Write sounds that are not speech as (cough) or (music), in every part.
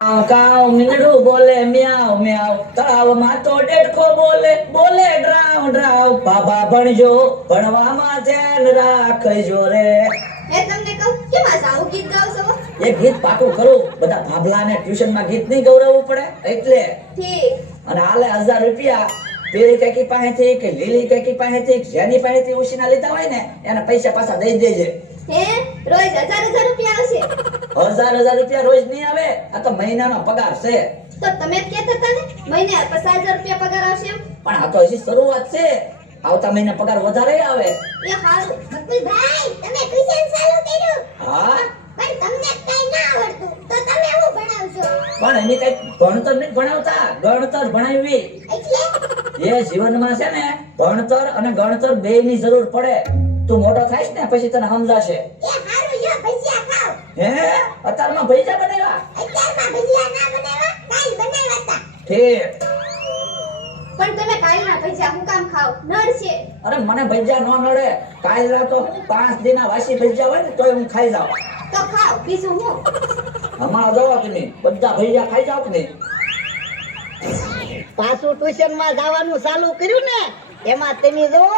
કાવ મીંડું બોલે મ્યાવ મ્યાવ. તાવ તો ડેડકો બોલે બોલે ડ્રાવ ડ્રાવ. બાબા ભણજો ભણવામાં ધ્યાન રાખજો રે. તમને કહું આ સાવું ગીત ગાવ છો? એ ગીત પાકું કરો બધા ભાભલાને ટ્યુશનમાં ગીત નહીં ગૌરવવું પડે એટલે. ઠીક. અને હાલે હજાર રૂપિયા. પેલી કાકી પાસેથી કે લીલી કાકી પાસેથી જેની પાસેથી ઉછીના લીધા હોય ને એના પૈસા પાછા દઈ દેજે. હે? રોજ હજાર હજાર રૂપિયા આવશે. હજાર હજાર રૂપિયા રોજ નહીં આવે? આ તો મહિનાનો પગાર છે. તો તમે જ કહેતા હતા ને મહિને પચાસ હજાર રૂપિયા પગાર આવશે પણ આ તો હજી શરૂઆત છે. આવતા મહિને પગાર વધારે આવે. એ હારું. બકુલભાઈ તમે ટ્યુશન ચાલુ કર્યું? હા? પણ તમને કઈ ના આવડતું. તો તમે હું ભણાવશો? પણ એને કઈ ભણતર નહીં ભણાવતા. ગણતર ભણાવી. એટલે? એ જીવનમાં છે ને ભણતર અને ગણતર બેની જરૂર પડે. તું મોટો થાય ને પછી તને સમજાશે. એ હે? અત્યારમાં ભૈજા બનાવ્યા? અત્યારમાં ભજીયા ના બનાવ્યા કાલ બનાવ્યા હતા. ઠીક પણ તમે કાલના ભજીયા હું કામ ખાવ? નડ છે. અરે મને ભૈજા નો નડે. કાલના તો પાંચ દિના વાસી ભૈજા હોય ને તોય હું ખાઈ જાવ તો ખાવ બીજું હું? હમણાં જવો તમે બધા ભૈયા ખાઈ જાવ કે નહીં? પાછું ટ્યુશનમાં જવાનું ચાલુ કર્યું ને? એમાં તમે જો,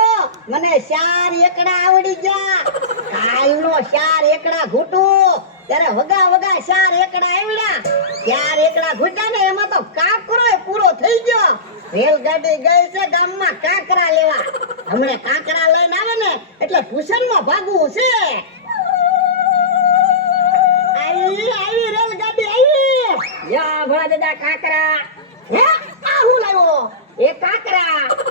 મને ચાર એકડા આવડી ગયા. કાલનો ચાર એકડા ઘૂટો. ત્યારે વગા વગા ચાર એકડા આવડ્યા. ચાર એકડા ઘૂટ્યા ને એમાં તો કાકરો પૂરો થઈ ગયો. રેલગાડી ગઈ છે ગામમાં કાકરા લેવા. હમણે કાકરા લઈને આવે ને, એટલે કુશનમાં ભાગવું છે. આવી આવી, રેલગાડી આવી. યા ભણા દાદા કાકરા. હે? આ હું લાવ્યો? એ કાકરા.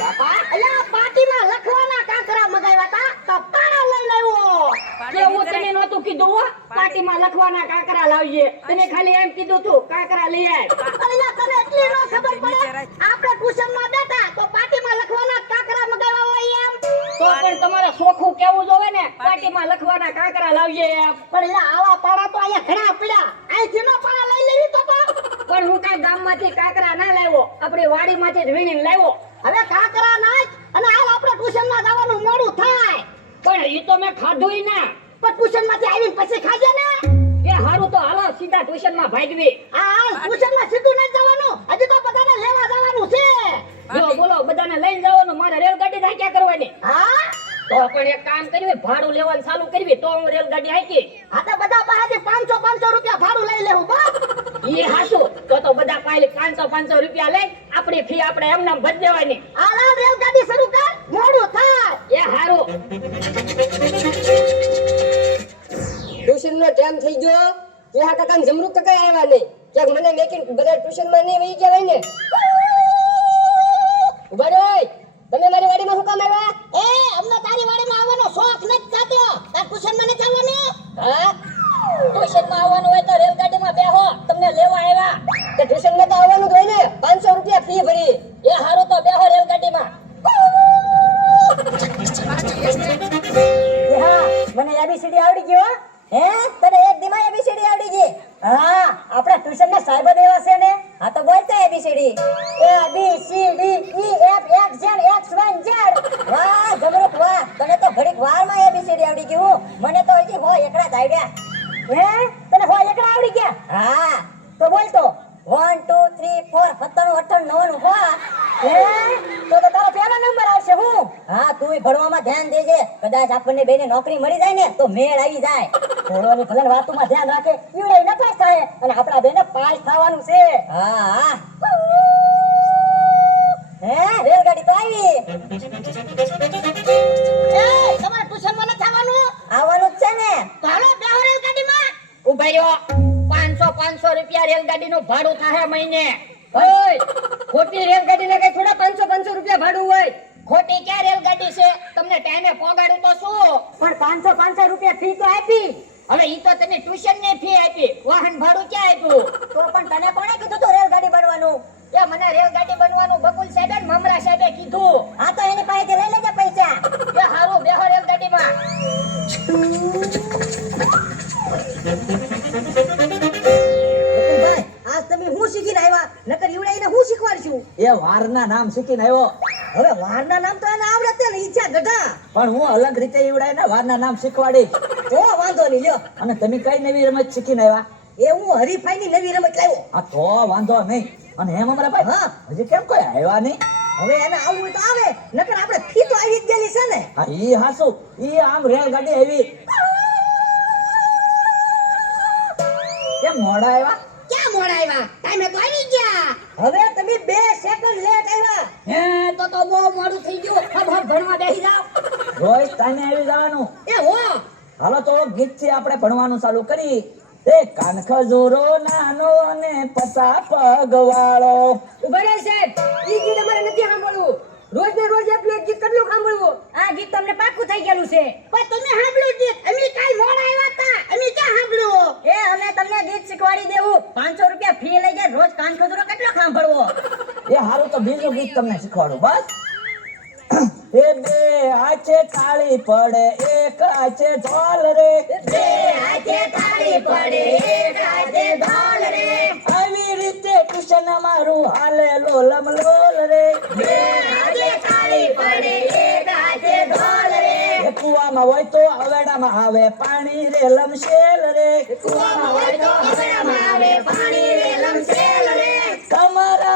બાપા. અલ્યા પાટીમાં લખવાના કાકરા મગાવ્યા તા તો તારા લઈને આવ્યો. કે હું તને નહોતું કીધું હો. પાટીમાં લખવાના કાકરા લાવજે તને ખાલી એમ કીધું તું કાકરા લઈ આય. અલ્યા તને એટલી નો ખબર પડે? આપણે ટ્યુશનમાં બેઠા તો પાટીમાં લખવાના કાકરા મગાવ્યા હોય એમ. તો પણ તમારે સોખું કેવું જોવે ને પાટીમાં લખવાના કાંકરા લાવજે એમ. પણ એલા આવા પાડા તો અહીંયા ઘણા પડ્યા. અહીંથી નો પાડા લઈ લેવી તો. (laughs) પણ હું કઈ ગામમાંથી કાંકરા ના લાવ્યો. આપણી વાડીમાંથી જ વીણીને લાવ્યો. હવે કાકરા નાખ અને હાલ આપણે ટ્યુશનમાં જવાનું મોડું થાય. પણ એ તો મેં ખાધુંય ના. પણ ટ્યુશનમાંથી આવીને પછી ખાજે ને? એ હારું તો હાલો સીધા ટ્યુશનમાં ભાગવી. આ હાલ ટ્યુશનમાં સીધું નથી જવાનું. હજી તો બધાને લેવા જવાનું છે. જો બોલો બધાને લઈને જવાનું મારે રેલગાડી હાક્યા કરવાની. હા? તો પણ એક કામ કરવી ભાડું લેવાનું ચાલુ કરવી તો હું રેલગાડી હાકી. આ તો બધા પાસેથી પાંચસો પાંચસો રૂપિયા ભાડું લઈ લેવું બસ એ હાસુ તો તો બધા પાયલી પાંચસો પાંચસો રૂપિયા લઈ આપણી ફી આપણે એમને ભજ દેવાની. આ લાવ રેલગાડી શરૂ કર મોડું થાય એ હારું. ટ્યુશન નો ટાઈમ થઈ ગયો. ત્યાં કાકા ને જમરૂક કાકા આવ્યા નહીં. ક્યાંક મને મેકિંગ બધા ટ્યુશનમાં નહીં વહી ગયા ને. ઊભા રહો તમે મારી વાડીમાં શું કામ આવ્યા? એ અમને તારી વાડીમાં આવવાનો શોખ નથી થતો. તાર ટ્યુશનમાં નથી આવવાનો? હા? ટ્યુશનમાં આવવાનું હોય તો એબીસીડી આવડી ગયો, હે? તને એક દિમાગ એબીસીડી આવડી ગઈ? હા, આપણા ટ્યુશન ના સાહેબ દેવા છે ને? હા, તો બોલતા ABCD A B C D E F X Z X Y Z વાહ જબરુક વાહ. તને તો ઘડીક વારમાં એબીસીડી આવડી ગયું મને તો હજી હો એકડા જ આવડ્યા. હે? તને હો એકડા આવડી ગયા હા તો બોલ તો વન ટુ થ્રી ફોર સત્તાણું અઠ્ઠાણું નવ્વાણું હો હે તો તો તારો પહેલો નંબર આવશે હું હા તું ભણવામાં ધ્યાન દેજે કદાચ આપણને બેને નોકરી મળી જાય ને તો મેળ આવી જાય. ઘોડોની ભલન વાતોમાં ધ્યાન રાખે ઈવડે ન પાસ થાય. અને આપણા બેને પાસ થવાનું છે. હા હા. હે રેલગાડી તો આવી. એ તમારે ટ્યુશનમાં નથી આવવાનું? આવવાનું જ છે ને. તો હાલો બેહો રેલગાડીમાં. ઊભા રહ્યો. પાંચસો પાંચસો રૂપિયા રેલગાડી નું ભાડું થાય મહિને. ઓય ખોટી રેલગાડી ને કઈ થોડા પાંચસો પાંચસો રૂપિયા ભાડું હોય? ખોટી ક્યાં રેલગાડી છે? ટાઈમે પોગાડું તો શું? પણ પાંચસો પાંચસો રૂપિયા ફી તો આપી. હવે ઈ તો તને ટ્યુશનની ફી આપી. વાહન ભાડું ક્યાં આપ્યું? તો પણ તને કોણે કીધું તું રેલગાડી બનવાનું? એ મને રેલગાડી બનવાનું બકુલ સાહેબે ને મમરા સાહેબે કીધું. હા તો એની પાસેથી લઈ લેજે પૈસા. એ હારું બેહો રેલગાડીમાં. ભાઈ આજ તમે હું શીખીને આવ્યા? નકર ઈવડાઈને હું શીખવાડશું? એ વારના નામ શીખીને આવ્યો. હવે વારના નામ તો એને આવડે ને ઈચ્છા ગઢા પણ હું અલગ રીતે ઈવડાય ને વારના નામ શીખવાડી તો વાંધો નહીં લ્યો. અને તમે કઈ નવી રમત શીખીને આવ્યા? એ હું હરીફાઈની નવી રમત લાવ્યો. આ તો વાંધો નહીં. અને એમ અમારા ભાઈ હા. હજી કેમ કોઈ આવ્યા નહીં? હવે એને આવું તો આવે. નકર આપણે ફી તો આવી જ ગયેલી છે ને. હા ઈ હાસુ. ઈ આમ રેલગાડી આવી. કેમ મોડા આવ્યા? ક્યાં મોડા આવ્યા? ટાઈમે તો આવી ગયા. હવે તમે બે સેકન્ડ લેટ આવ્યા. હે? તો તો બહુ મોડું થઈ ગયું. હબ હબ ભણવા બેસી જાવ રોજ ટાઈમે આવી જવાનું. એ હો. હાલો તો ગીતથી આપણે ભણવાનું ચાલુ કરી. એ કાનખજૂરો નાનો અને પસા પગવાળો. ઉભરે સાહેબ. ઈ ગીત અમારે નથી સાંભળવું. રોજ ને રોજ એક ગીત કેટલું સાંભળવું? આ ગીત તમને પાકું થઈ ગયેલું છે. પણ તમે સાંભળ્યું ગીત અમે કાલ મોડા આવ્યા હતા. અમે ક્યાં સાંભળ્યું? એ અમે તમને ગીત શીખવાડી દેવું. પાંચસો રૂપિયા ફી લઈ જાય રોજ કાન ખજૂરો કેટલો સાંભળવો એ હારું તો બીજું ગીત તમને શીખવાડું બસ. એ બે આચે તાળી પડે એક આચે ઢોલ રે. બે આચે તાળી પડે એક આચે ઢોલ રે. આવી રીતે ટ્યુશન મારું હાલે લોલમ લોલ રે. બે આચે તાળી પડે એક આચે ઢોલ રે. કુવામાં હોય તો હવેડામાં આવે પાણી રે લમશેલ રે. કુવામાં હોય તો હવેડામાં આવે પાણી રે લમશેલ રે.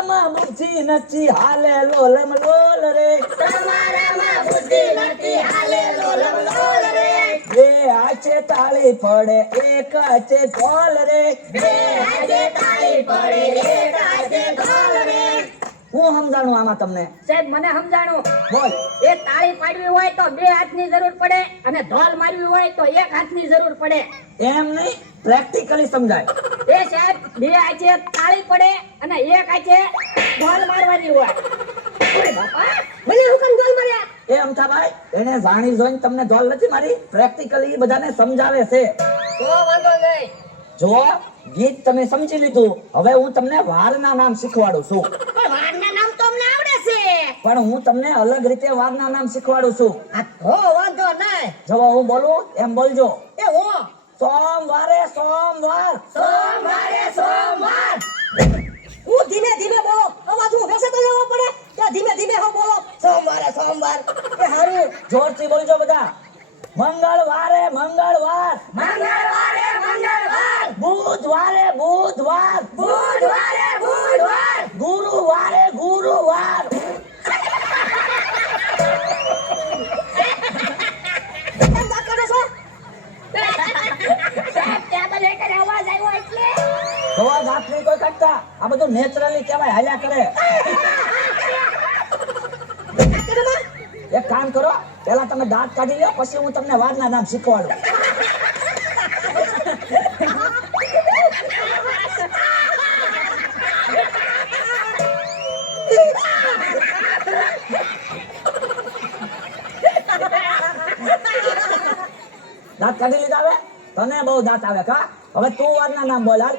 તમારામાં બુદ્ધિ નથી હાલે લોલમ લોલ રે. તમારામાં બુદ્ધિ નથી હાલે લોલમ લોલ રે. બે આચે તાળી પડે એક આચે ઢોલ રે. બે હાથે તાળી પડે એક હાથે ઢોલ રે. હું સમજાણું આમાં તમને? સાહેબ મને સમજાણું. બોલ. એ તાળી પાડવી હોય તો બે હાથની જરૂર પડે અને ઢોલ મારવી હોય તો એક હાથની જરૂર પડે. એમ નહીં? પ્રેક્ટિકલી સમજાય. એ સાહેબ બે હાથે તાળી પડે અને એક હાથે ઢોલ મારવાની હોય. મને હુકમ ઢોલ માર્યા? એ અમથાભાઈ એને જાણી જોઈને તમને ઢોલ નથી મારી? પ્રેક્ટિકલી બધાને સમજાવે છે. તો વાંધો નહીં. જો ગીત તમે સમજી લીધું. હવે હું તમને વારના નામ શીખવાડું છું. પણ વારના નામ તો અમને આવડે છે. પણ હું તમને અલગ રીતે વારના નામ શીખવાડું છું. હો વાંધો નહીં. જો હું બોલું એમ બોલજો. એ હો. સોમવારે સોમવાર. સોમવારે સોમવાર. હું ધીમે ધીમે બોલો. અવાજ હું વેસે તો લેવો પડે? કે ધીમે ધીમે હો બોલો? સોમવારે સોમવાર. એ હારું જોરથી બોલજો બધા. મંગળવારે મંગળવાર મંગળવારે. મંગળવાર નેચરલી કહેવાય હાલ્યા કરે એક કામ કરો પહેલા તમે દાંત કાઢી લો પછી હું તમને વારના નામ શીખવાડું દાંત કાઢી લીધા હવે? તને બહુ દાંત આવે કા? હવે તું વારના નામ બોલ હાલ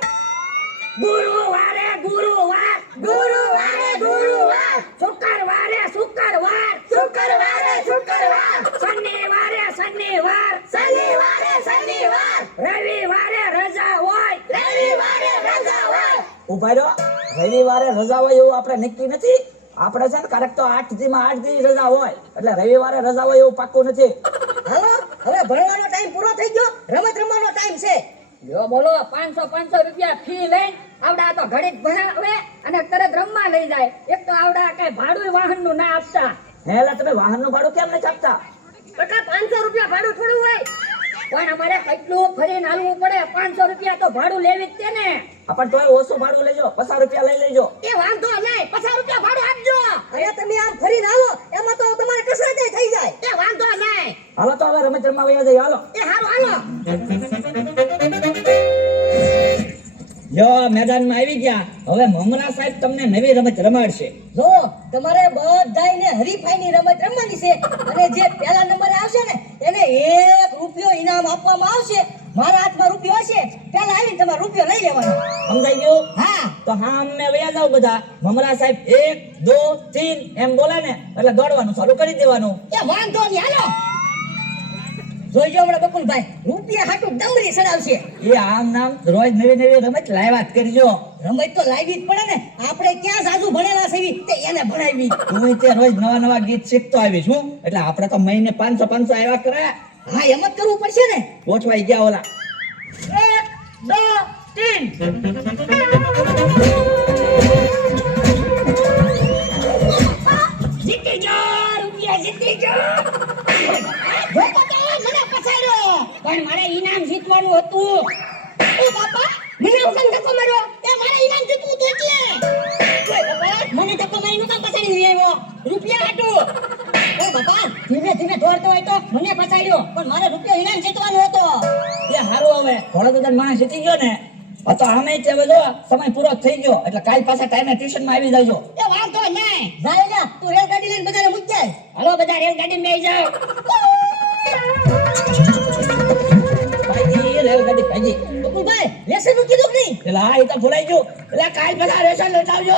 ગુરુવારે ગુરુવાર ગુરુવારે ગુરુવાર શુક્રવારે શુક્રવાર શુક્રવારે શુક્રવાર શનિવારે શનિવાર શનિવારે શનિવાર. રવિવારે રજા હોય. રવિવારે રજા હોય. ઊભા રહ્યો રવિવારે રજા હોય એવું આપણે નક્કી નથી. આપણે છે ને કારક તો આઠ દી માં આઠ દી રજા હોય. એટલે રવિવારે રજા હોય એવું પાક્કું નથી. હાલો? હવે ભણવાનો ટાઈમ પૂરો થઈ ગયો. રમત રમવાનો ટાઈમ છે. જો બોલો પાંચસો પાંચસો રૂપિયા ફી લઈને આવડા તો ઘડીક ભણાવે અને તરત રમવા લઈ જાય. એક તો આવડા કઈ ભાડું વાહનનું ના આપતા. હે એટલે તમે વાહનનું ભાડું કેમ નથી આપતા? બકા પાંચસો રૂપિયા ભાડું થોડું હોય. પણ અમારે કેટલું ફરીને હાલવું પડે. પાંચસો રૂપિયા તો ભાડું લેવી જ છે ને. પણ તોય ઓછું ભાડું લેજો. પચાસ રૂપિયા લઈ લેજો. એ વાંધો નહીં. પચાસ રૂપિયા ભાડું આપજો. અને તમે આમ ફરીને નાલો એમાં તો તમારે કસરત થઈ જાય. એ વાંધો નહીં. હાલો તો હવે રમત રમવા વયા જાય હાલો. એ હારું હાલો. જો મેદાનમાં આવી ગયા હવે મમરા સાહેબ તમને નવી રમત રમાડશે. જો તમારે બધાયને હરીફાઈની રમત રમવાની છે. અને જે પહેલા નંબરે આવશે ને એને એક રૂપિયો ઇનામ આપવામાં આવશે. મારા હાથમાં રૂપિયો હશે. પહેલા આવીને તમારે રૂપિયો લઈ લેવાનો. સમજાઈ ગયું? હા. તો હા અમને વયા જાવ બધા. મમરા સાહેબ એક દો તીન એમ બોલે ને એટલે દોડવાનું ચાલુ કરી દેવાનું. એ વાંધો નહીં હાલો. જોઈજો હમણાં બકુલભાઈ રૂપિયા હાટું ડમરી ચડાવશે. એ આમ નામ રોજ નવી નવી રમત લાવ્યા જ કરજો. રમત તો લાવી જ પડે ને. આપણે ક્યાં સાજુ ભણેલા છે તે એને ભણાવી. હું તે રોજ નવા નવા ગીત શીખતો આવી છું એટલે આપણે તો મહિને પાંચસો પાંચસો આવ્યા કરે. હા એમ જ કરવું પડશે ને. ગોઠવાઈ ગયા ઓલા. એક જીતી જા રૂપિયા જીતી ગયો (laughs) જોતો તો મને પછાડ્યો પણ મારે ઈનામ જીતવાનું હતું. ઓ બાપા મને ઉકન ધક્કો માર્યો? એ મારે ઈનામ જીતવું તો એટલે. મને ધક્કો મારીને કામ પછાડી લઈ આવ્યો? રૂપિયા હાટું ઓ બાપા ધીમે ધીમે દોડતો હોય તો મને પછાડ્યો પણ મારે રૂપિયા ઈનામ જીતવાનો હતો. એ હારું હવે ઘોડો તો માણસ જીતી ગયો ને. તો આમે તે બધો સમય પૂરો થઈ ગયો. એટલે કાલ પાછા ટાઈમે ટ્યુશનમાં આવી જજો. એ વાંધો નહીં. જાય જા તું રેલગાડી લઈને બધાને મૂકી જાય. હાલો બધા રેલગાડી માં જાઓ. (laughs) ભાઈજી રેલગાડી ભાઈજી બકુલભાઈ લેસનનું કીધું કે નહીં? એટલે હા, એ તો ભૂલાઈ ગયું. એટલે કાલ પાછા રેશન લેતા આવજો.